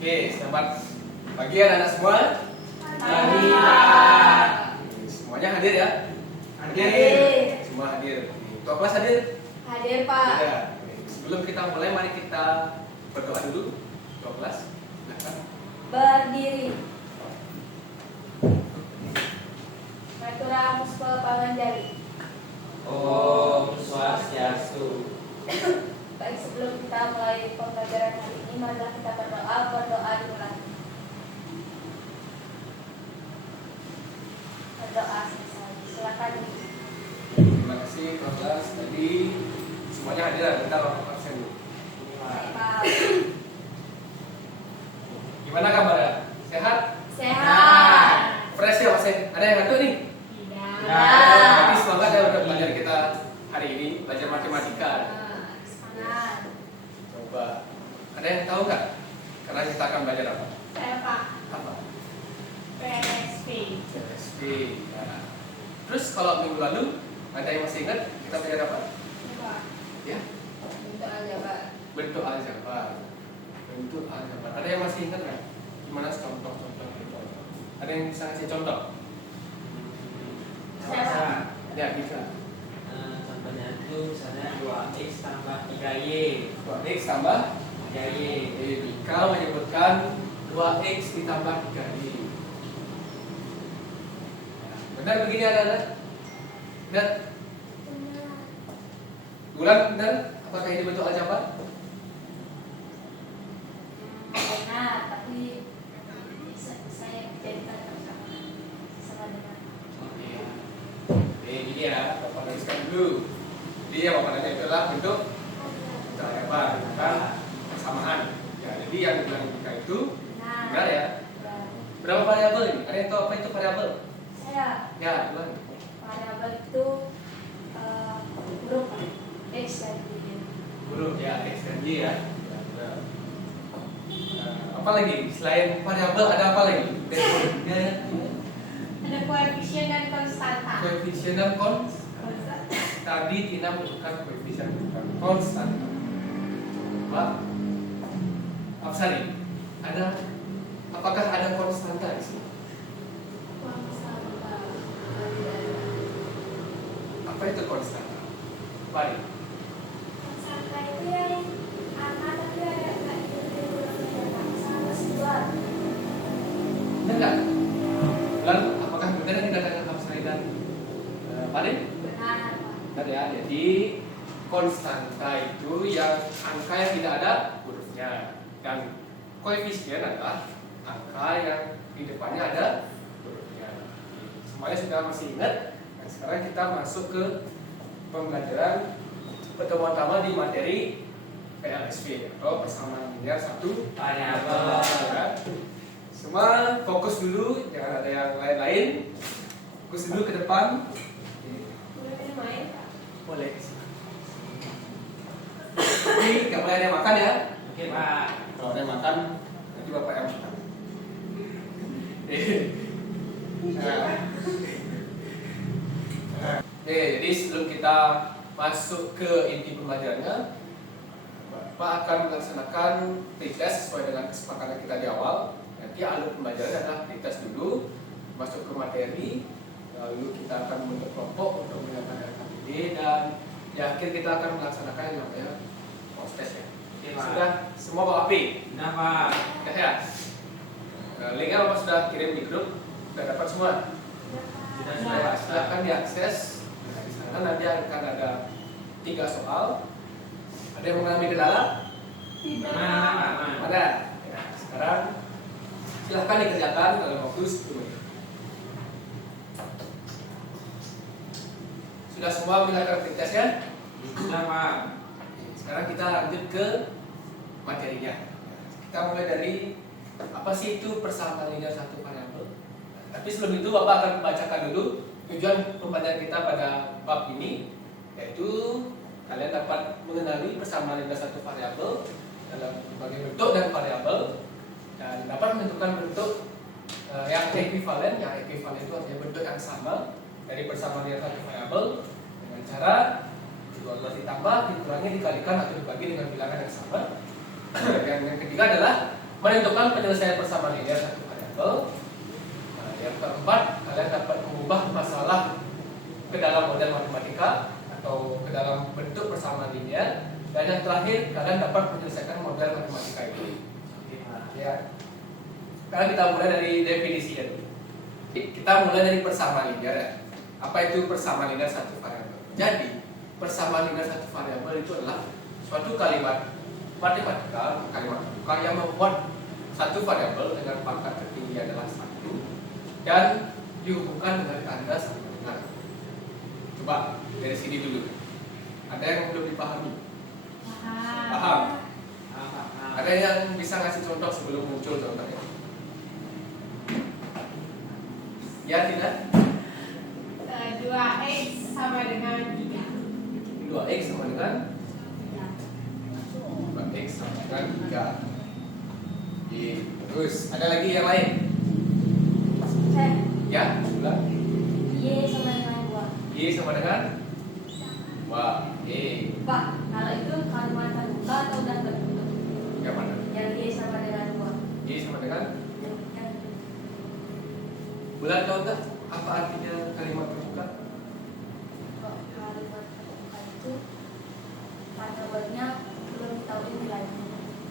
Oke, selamat pagi anak-anak semua. Pagi, Pak. Semuanya hadir ya? Hadir. Semua hadir. Ketua kelas hadir? Hadir, Pak. Ya. Sebelum kita mulai, mari kita berdoa dulu. Ketua kelas, silakan. Berdiri. Matura Muspa Panganjari. Om Swastiastu. Baik, sebelum kita mulai pembelajaran hari ini, marilah kita berdoa dimulai. Berdoa selesai. Silakan. Terima kasih ketua kelas. Tadi semuanya hadir. Kita lakukan absen dulu. Baik, Pak. Gimana kabarnya? Sehat? Sehat. Fresh ya Mas? Ada yang ngantuk nih? Tidak. Tapi semangat ya udah belajar kita hari ini, belajar matematika. Semangat. Coba, ada yang tahu nggak? Karena kita akan belajar apa? Saya, Pak. Apa? PSP. PSP. Nah. Terus kalau minggu lalu ada yang masih ingat kita belajar apa? Pak. Ya, Untuk aja, Pak. bentuk aljabar. Bentuk aljabar. Ada yang masih ingat nggak? Gimana contoh-contoh bentuk? Ada yang bisa ngasih contoh? Saya. Ya bisa. Contohnya itu misalnya 2x tambah 3y. 2x tambah 3y. jika menyebutkan 2x ditambah 3y. Benar begini anak-anak? Benar? Bulan benar? Apakah ini bentuk aljabar? Benar, tapi saya jadikan sama dengan Ini dia, Bapak tuliskan dulu. Jadi yang Bapak tanya itu adalah bentuk aljabar, bukan persamaan. Ya, jadi yang dibilang jika itu benar ya. Berapa variabel ini? Ada yang tahu apa itu variabel? Saya Ya, bilang. variabel itu huruf x dan y. Huruf ya, x dan y ya. Ya, benar. Apa lagi? Selain variabel ada apa lagi? Ya. Ada koefisien dan konstanta. Koefisien dan tadi tidak bukan koefisien bukan konstanta. Pak Afsari, apakah ada konstanta di sini? Konstanta. Apa itu konstanta? Baik. Konstanta itu yang angka tapi ada nggak sama sebuah. Benar nggak? Lalu apakah benar yang dikatakan Afsari dan Pak? Benar. Benar ya. Jadi konstanta itu yang angka yang tidak ada hurufnya, dan koefisien adalah angka yang di depannya ada hurufnya. Semuanya sudah masih ingat? Nah, sekarang kita masuk ke pembelajaran pertemuan pertama di materi PLSV atau persamaan linear satu Variabel. ya. Semua fokus dulu, jangan ada yang lain-lain. Fokus dulu ke depan. Boleh main? Boleh. Ini nggak boleh ada yang makan ya. Oke, Pak. Kalau ada yang makan, nanti bapak yang makan. Jadi sebelum kita masuk ke inti pembelajarannya, Bapak akan melaksanakan pretest sesuai dengan kesepakatan kita di awal. Nanti alur pembelajaran adalah pretest dulu, masuk ke materi, lalu kita akan membentuk kelompok untuk menyampaikan KPD, dan di akhir kita akan melaksanakan yang namanya post test ya. Oke, Pak. Sudah semua bawa HP? Nah, Pak. Sudah ya? Linknya Bapak sudah kirim di grup, sudah dapat semua? Sudah. Silahkan diakses. Nah, di sana nanti akan ada 3 soal. Ada yang mengalami kendala? Mana? Ada. Ya, sekarang silahkan dikerjakan dalam waktu 10 menit. Sudah semua melakukan pretest ya? Sudah, Pak. Sekarang kita lanjut ke materinya. Kita mulai dari apa sih itu persamaan linear satu variabel. Tapi sebelum itu Bapak akan membacakan dulu tujuan pembelajaran kita pada bab ini, yaitu kalian dapat mengenali persamaan linear satu variabel dalam berbagai bentuk dan variabel, dan dapat menentukan bentuk yang ekuivalen. Yang ekuivalen itu artinya bentuk yang sama dari persamaan linear satu variabel dengan cara 12 ditambah, dikurangi, dikalikan atau dibagi dengan bilangan yang sama. Dan yang ketiga adalah menentukan penyelesaian persamaan linear satu variabel. Nah, yang keempat, kalian dapat mengubah masalah ke dalam model matematika atau ke dalam bentuk persamaan linear. Dan yang terakhir, kalian dapat menyelesaikan model matematika itu. Ya. Sekarang kita mulai dari definisi ya. Kita mulai dari persamaan linear ya. Apa itu persamaan linear satu variabel? Jadi, persamaan linear satu variabel itu adalah suatu kalimat matematika, kalimat terbuka yang membuat satu variabel dengan pangkat tertinggi adalah 1 dan dihubungkan dengan tanda sama dengan. Coba dari sini dulu. Ada yang belum dipahami? Paham? Ada yang bisa ngasih contoh sebelum muncul contohnya? Ya tidak? 2x sama dengan 3. 2x sama dengan 2x sama dengan 3. Terus ada lagi yang lain? Ya, ulang. Y sama dengan 2. Y sama dengan 2. Pak, kalau itu kalimat terbuka atau udah tertutup? Yang mana? Yang Y sama dengan 2. Y sama dengan Yang bulan tahu nggak apa artinya kalimat terbuka? kalimat terbuka itu variabelnya belum ditahui nilainya.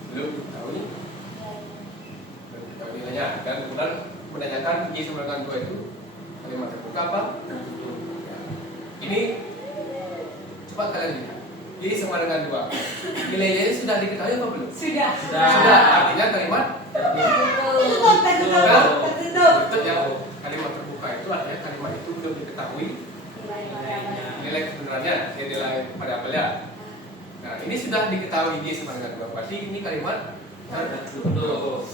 Belum diketahui, Nilainya. belum diketahui nilainya. Dan kemudian menanyakan Y sama dengan 2 itu kalimat terbuka apa? Tertutup. Ya. Ini coba kalian lihat. Y sama dengan 2. Nilainya ini sudah diketahui apa belum? Sudah. Sudah. Artinya kalimat Tertutup. tertutup ya. Kalimat terbuka itu artinya kalimat itu belum diketahui Nilai variabelnya. nilai kebenarannya, nilai variabelnya. Nah, ini sudah diketahui Y sama dengan 2. Berarti ini kalimat tertutup.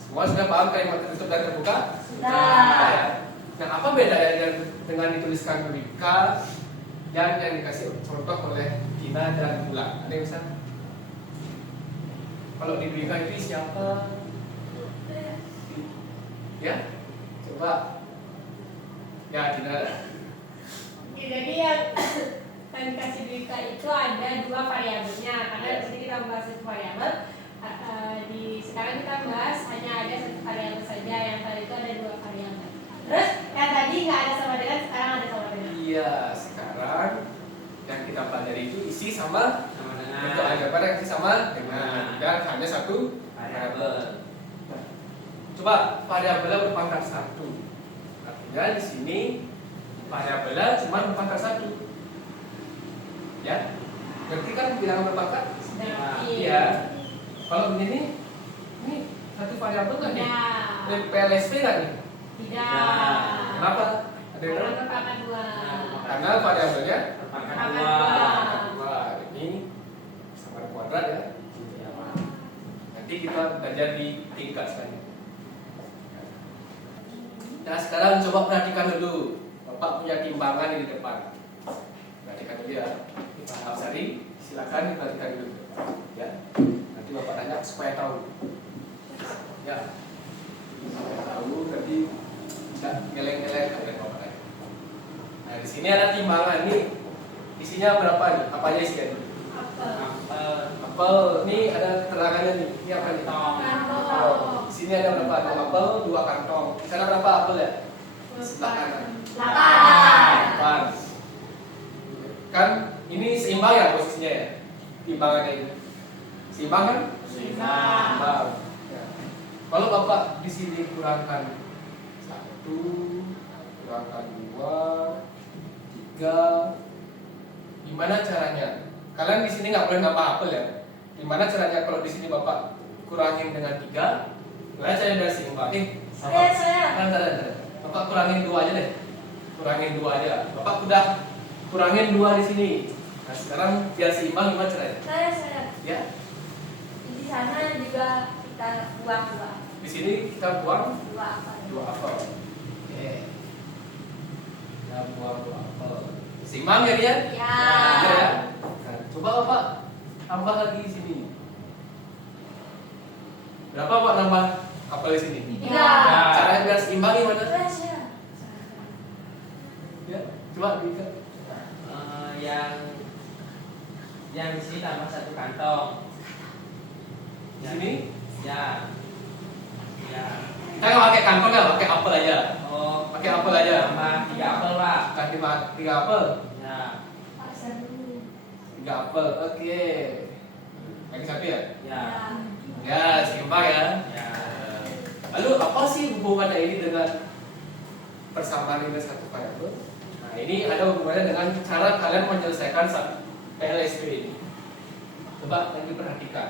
Semua sudah paham kalimat tertutup dan terbuka? Sudah. Nah, apa bedanya dengan dituliskan K dan yang dikasih contoh oleh Tina dan Bulan? Ada yang bisa? Kalau di K itu siapa? Ya? Coba. Ya, Tina. Ya, jadi yang dikasih di K itu ada 2 variabelnya. Karena di sini kita membahas 1 variabel. Sekarang kita bahas hanya ada 1 variabel saja. Yang tadi itu ada 2 variabel. Terus yang tadi nggak ada sama dengan, sekarang ada sama dengan. Iya, sekarang yang kita pelajari itu isi sama dengan bentuk aljabar yang isi sama dengan dan hanya 1 variabel. Coba variabelnya berpangkat 1. Artinya di sini variabelnya cuma berpangkat 1. Ya, ngerti kan bilangan berpangkat? Iya. Kalau begini, ini 1 variabel nggak nih? Tidak. PLSP nggak nih? Tidak. Kenapa? Ada yang tahu? Karena berpangkat 2. Karena variabelnya Berpangkat Berpangkat 2. dua. Ini sama kuadrat ya. Nanti kita belajar di tingkat selanjutnya. Nah, sekarang coba perhatikan dulu. Bapak punya timbangan di depan. Perhatikan dulu ya. Pak Sari, silakan diperhatikan dulu. Ya. Nanti Bapak tanya supaya tahu. Ya. Supaya tahu tadi tidak geleng-geleng oleh Bapak tadi. Nah, di sini ada timbangan nih. Isinya berapa nih? Apa aja isinya? Apel. Ini ada keterangannya nih. Ini apa nih? Apel. Di sini ada berapa? 2 apel, 2 kantong. Di sana berapa apel ya? Sebelah kanan. 8. Kan ini seimbang ya posisinya ya? Timbangannya ini. Seimbang kan? Seimbang. Ya. Kalau Bapak di sini kurangkan 1, kurangkan 2, 3, gimana caranya? Kalian di sini nggak boleh nambah apel ya. Gimana caranya kalau di sini Bapak kurangin dengan 3? Gimana caranya biar seimbang? Saya. Bentar. Bapak kurangin 2 aja deh. Kurangin 2 aja. Bapak udah kurangin 2 di sini. Nah, sekarang biar seimbang gimana caranya? Saya. Ya. Di sana juga kita buang 2. Di sini kita buang 2 apa? 2 apel. Oke. Kita buang 2 apel. Seimbang ya dia? Ya. Ya. Nah, coba Bapak tambah lagi di sini. Berapa Pak nambah apel di sini? 3. Nah, caranya biar seimbang gimana? Saya. Ya, coba Dika. Yang di sini tambah 1 kantong. Di sini Ya. Kita nggak pakai kantong ya, pakai apel aja. Oh, Pakai apel aja. tambah 3 apel Pak. Kasih 3 apel. Ya. Pasar dulu. 3 apel. Oke. Lagi satu ya? Ya. Ya, seimbang ya. Ya. Lalu apa sih hubungannya ini dengan persamaan nilai satu variabel? Nah, ini ada hubungannya dengan cara kalian menyelesaikan PLSP ini. Coba lagi perhatikan.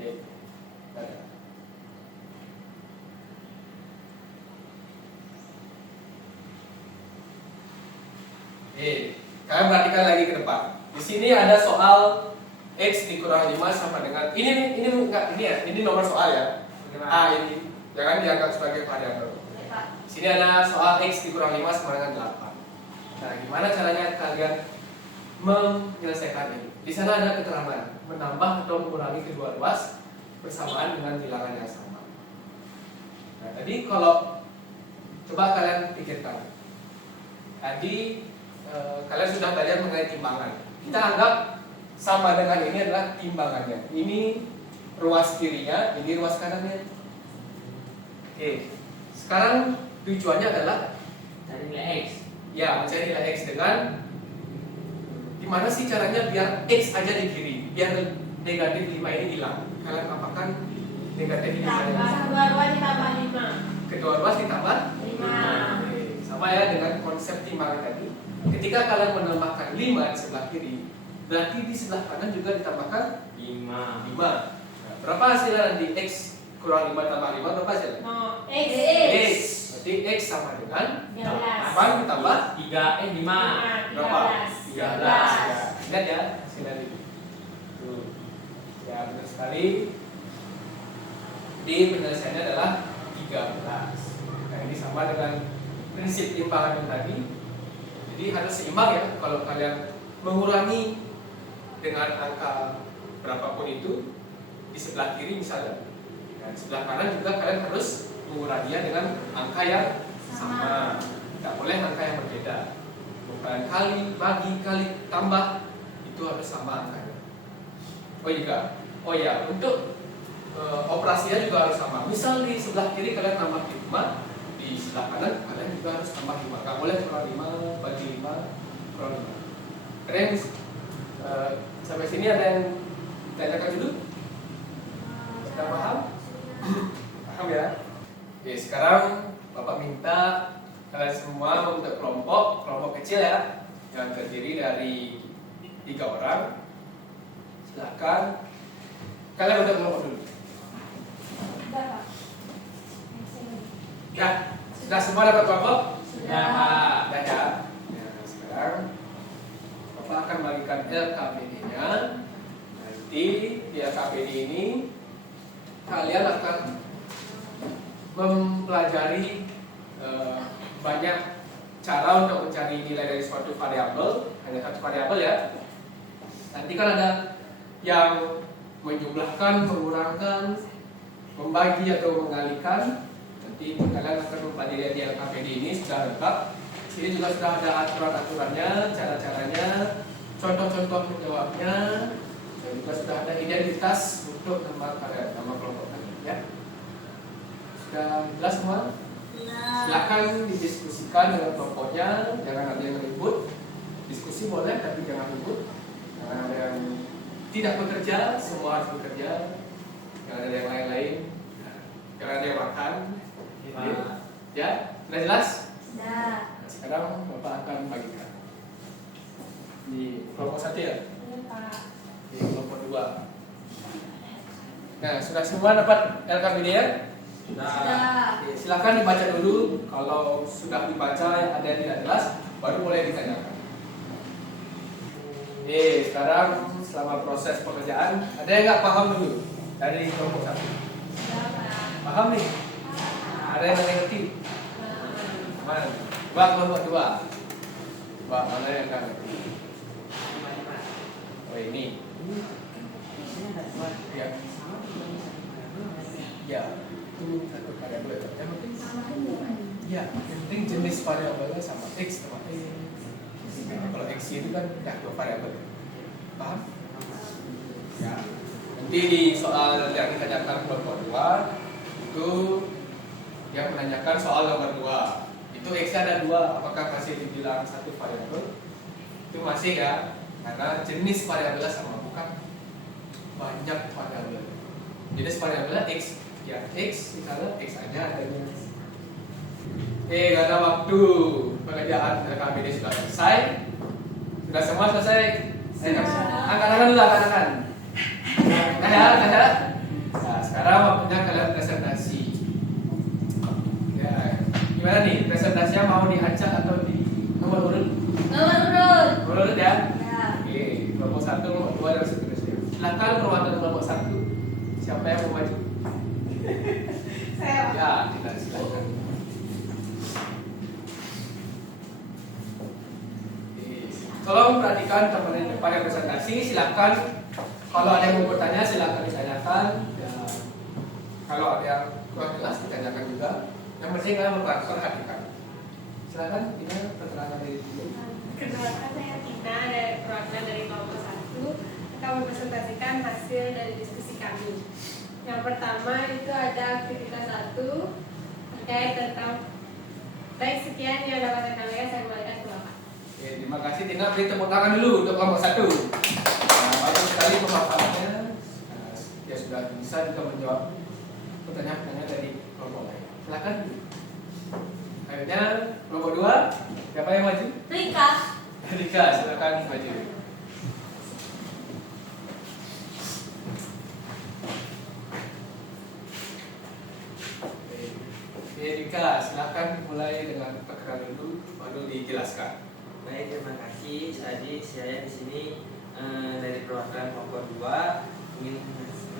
Oke. Ada. Kalian perhatikan lagi ke depan. Di sini ada soal X dikurang 5 sama dengan ini enggak ini ya, ini nomor soal ya. Ini jangan dianggap sebagai variabel. Di sini ada soal X dikurang 5 sama dengan 8. Nah, gimana caranya kalian menyelesaikan ini? Di sana ada keterangan menambah atau mengurangi kedua ruas bersamaan dengan bilangan yang sama. Nah, tadi kalau coba kalian pikirkan. Tadi kalian sudah belajar mengenai timbangan. Kita anggap sama dengan ini adalah timbangannya. Ini ruas kirinya, ini ruas kanannya. Oke. Sekarang tujuannya adalah Cari nilai X. ya mencari nilai X dengan gimana sih caranya biar X aja di kiri, biar negatif 5 ini hilang. Kalian apakan negatif 5 ini? Tambah dua ruas ditambah 5. Kedua ruas ditambah 5. Oke, sama ya dengan konsep timbangan tadi. Ketika kalian menambahkan 5 di sebelah kiri, berarti di sebelah kanan juga ditambahkan 5. 5. Nah, berapa hasilnya nanti X kurang 5 tambah 5 berapa hasilnya? No, X. X. Berarti X sama dengan 13. 8 ditambah 5. berapa? 13. 13. Ya, ingat ya hasilnya ini. Tuh. Ya, benar sekali. Di penyelesaiannya adalah 13. Nah, ini sama dengan prinsip timbangan yang tadi. Jadi harus seimbang ya. Kalau kalian mengurangi dengan angka berapapun itu di sebelah kiri misalnya, dan sebelah kanan juga kalian harus menguranginya dengan angka yang sama. Tidak boleh angka yang berbeda. Bukan kali, bagi, kali, tambah itu harus sama angkanya. Oh ya, untuk operasinya juga harus sama. Misal di sebelah kiri kalian tambah 5, di sebelah kanan kalian juga harus tambah 5. Gak boleh kurang 5, bagi 5, kurang 5. Kalian sampai sini ada yang ditanyakan dulu? Sudah paham? Paham ya? Oke, sekarang Bapak minta kalian semua membentuk kelompok kecil ya, yang terdiri dari 3 orang. Silakan kalian bentuk kelompok dulu. Sudah, Pak. Ya, sudah semua dapat kelompok? Sudah. Sudah ya. Nah, sekarang Bapak akan bagikan LKPD-nya. Nanti di LKPD ini kalian akan mempelajari banyak cara untuk mencari nilai dari suatu variabel, hanya satu variabel ya. Nanti kan ada yang menjumlahkan, mengurangkan, membagi atau mengalikan. Nanti kalian akan mempelajari di LKPD ini sudah lengkap. Sini juga sudah ada aturan-aturannya, cara-caranya, contoh-contoh menjawabnya, dan juga sudah ada identitas untuk nama kalian, nama kelompok kalian ya. Sudah jelas semua? Silakan didiskusikan dengan kelompoknya, jangan ada yang ribut. Diskusi boleh tapi jangan ribut. Jangan ada yang tidak bekerja, semua harus bekerja. Jangan ada yang lain-lain. Jangan ada yang makan. Ya, sudah jelas? Sudah. Nah, sekarang Bapak akan bagikan di kelompok 1 ya, di kelompok 2. Nah, sudah semua dapat LKPD ya? Sudah. Oke, silakan dibaca dulu. Kalau sudah dibaca ada yang tidak jelas, baru boleh ditanyakan. Sekarang selama proses pekerjaan, ada yang nggak paham dulu dari kelompok 1? Sudah, Pak. Paham nih? Ada yang ngerti? Mana? Coba kelompok 2. Coba mana yang nggak ngerti? Oh ini. Ya. Ya. Itu satu variabel. Yang penting ya, yang penting jenis variabelnya sama X sama Y. Kalau X itu kan tidak dua variabel. Paham? Ya. Bukti di soal yang ditanyakan kelompok 2 itu yang menanyakan soal nomor 2. Itu X-nya ada 2, apakah masih dibilang satu variabel? Itu masih ya, karena jenis variabelnya sama, bukan banyak variabel. Jenis variabelnya X, ya X, misalnya X aja adanya. Oke, gak ada waktu. Pengerjaan KBD sudah selesai. Sudah semua selesai? Angkat tangan dulu, angkat tangan. Ada. Nah, sekarang waktunya kalian presentasi. Ya, gimana nih? Presentasinya mau diacak atau di nomor urut? Nomor urut. Nomor urut ya? Ya. Oke, kelompok 1, kelompok 2 dan seterusnya. Silakan perwakilan kelompok 1. Siapa yang mau maju? Saya. Ya, kita silakan. Oke, tolong perhatikan teman-teman yang depan yang presentasi. Silakan. Kalau ada yang mau bertanya, silakan ditanyakan. Dan kalau ada yang kurang jelas, ditanyakan juga. Yang penting kalian perhatikan. Silakan, ini keterangan dari dulu. Kenalkan, saya Tina dari perwakilan dari kelompok 1 akan mempresentasikan hasil dari diskusi kami. Yang pertama itu ada aktivitas 1 terkait tentang baik sekian yang dapat saya lihat, saya kembalikan ke Bapak. Oke, terima kasih Tina. Beri tepuk tangan dulu untuk kelompok 1. Bagus sekali pemaparannya. Ya sudah bisa juga menjawab pertanyaan-pertanyaan dari kelompok lain. Silakan. Akhirnya kelompok 2, siapa yang maju? Rika. Rika, silakan maju. Oke, Rika, silakan mulai dengan perkenalan dulu, baru dijelaskan. Baik, terima kasih. Jadi saya di sini dari perwakilan kelompok 2 ingin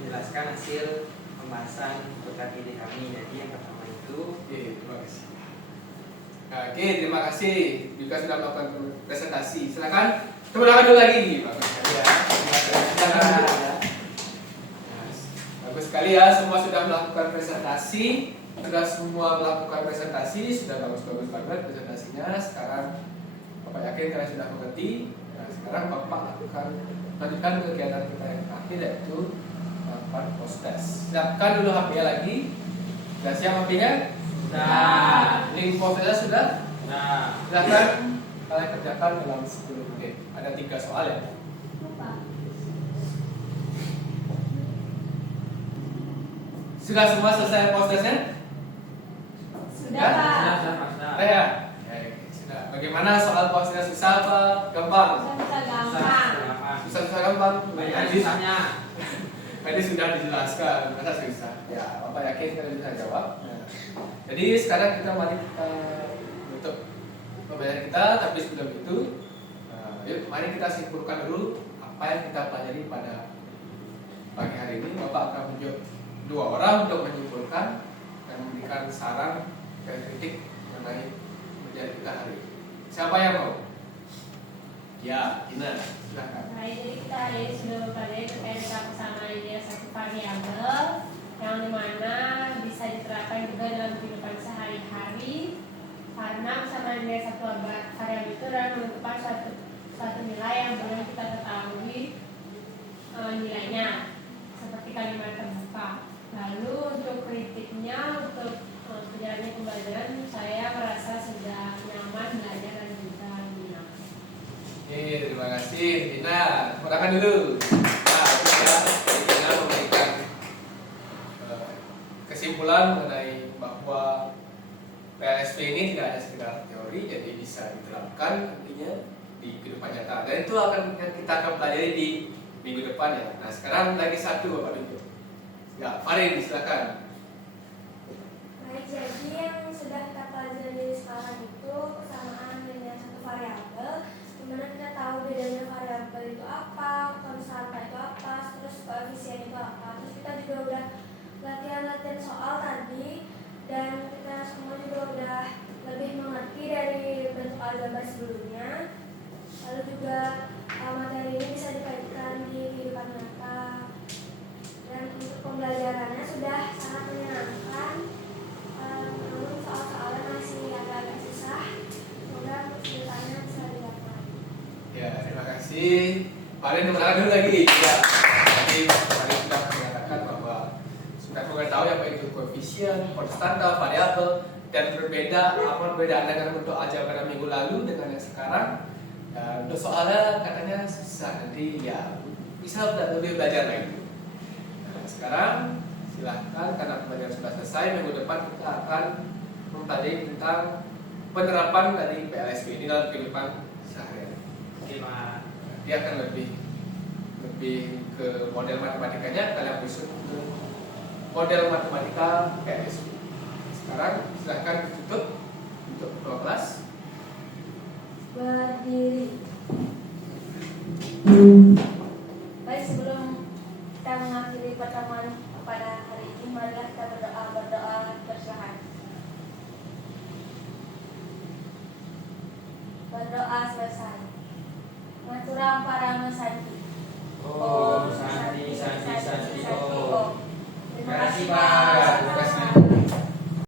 menjelaskan hasil pembahasan tentang ide kami. Jadi yang pertama itu Oke, terima kasih. Oke, terima kasih. Rika sudah melakukan presentasi. Silakan. Tepuk tangan dulu lagi. Bagus sekali ya. Silakan. Bagus sekali ya. Semua sudah melakukan presentasi. Sudah semua melakukan presentasi. Sudah bagus-bagus banget presentasinya. Sekarang Bapak yakin kalian sudah mengerti. Nah, sekarang Bapak akan lanjutkan kegiatan kita yang terakhir, yaitu melakukan post test. Siapkan dulu HP-nya lagi. Sudah siap HP-nya? Sudah. Link post-testnya sudah? nah Silakan kalian kerjakan dalam 10 menit. Ada 3 soal ya. Sudah semua selesai post testnya? Sudah, Ya? Pak. sudah. Ya. Sudah. Bagaimana soal post testnya, susah apa gampang? Susah gampang. Susah gampang. Banyak susahnya. Tadi sudah dijelaskan, masa susah? Ya, Bapak yakin kalian bisa jawab. Nah, jadi sekarang mari kita tutup pembelajaran kita, tapi sebelum itu, yuk mari kita simpulkan dulu apa yang kita pelajari pada pagi hari ini. Bapak akan menunjuk 2 orang untuk menyimpulkan dan memberikan saran dan kritik mengenai pembelajaran kita hari ini. Siapa yang mau? Ya, Ina, silakan. Baik, jadi kita hari ini sudah mempelajari terkait dengan persamaan ide satu variabel yang dimana bisa diterapkan juga dalam kehidupan sehari-hari, karena persamaan ide satu variabel itu adalah menentukan suatu nilai yang belum kita ketahui nilainya, seperti kalimat terbuka. Lalu untuk kritiknya, untuk perjalanan pembelajaran, saya merasa sudah nyaman belajar dan juga menyenangkan. Terima kasih Tina. Tepuk tangan dulu. Nah, itu ya, Tina memberikan kesimpulan mengenai bahwa PLSP ini tidak hanya sekedar teori, jadi bisa diterapkan nantinya di kehidupan nyata. Dan itu akan kita akan pelajari di minggu depan ya. Nah, sekarang lagi satu Bapak tunjuk. Ya, Farin silakan. Baik, jadi yang sudah kita pelajari sekarang itu persamaan dengan satu variabel, dimana kita tahu bedanya variabel itu apa, konstanta itu apa, terus koefisien itu apa. Terus kita juga udah latihan soal tadi, dan kita semua juga udah lebih mengerti dari bentuk aljabar sebelumnya. Lalu juga materi ini bisa dikaitkan di kehidupan nyata. Dan untuk pembelajarannya sudah sangat menyenangkan, namun soal-soalnya masih agak-agak susah. Semoga kesulitannya bisa didapat. Ya, terima kasih. Farin tepuk tangan dulu lagi. Ya, tadi Farin sudah tahu apa itu koefisien, konstanta, variabel, dan berbeda apa perbedaan dengan bentuk aljabar minggu lalu dengan yang sekarang. Dan untuk soalnya katanya susah, nanti ya bisa lebih belajar lagi. Nah, sekarang silahkan karena pembelajaran sudah selesai, minggu depan kita akan mempelajari tentang penerapan dari PLSP ini dalam kehidupan sehari-hari. Oke Pak. Dia akan lebih ke model matematikanya, kalian besok ke model matematika PLSP. Sekarang silahkan tutup untuk ketua kelas. Berdiri. Baik, sebelum kita mengakhiri pertemuan pada hari ini, marilah kita berdoa persilahan. Berdoa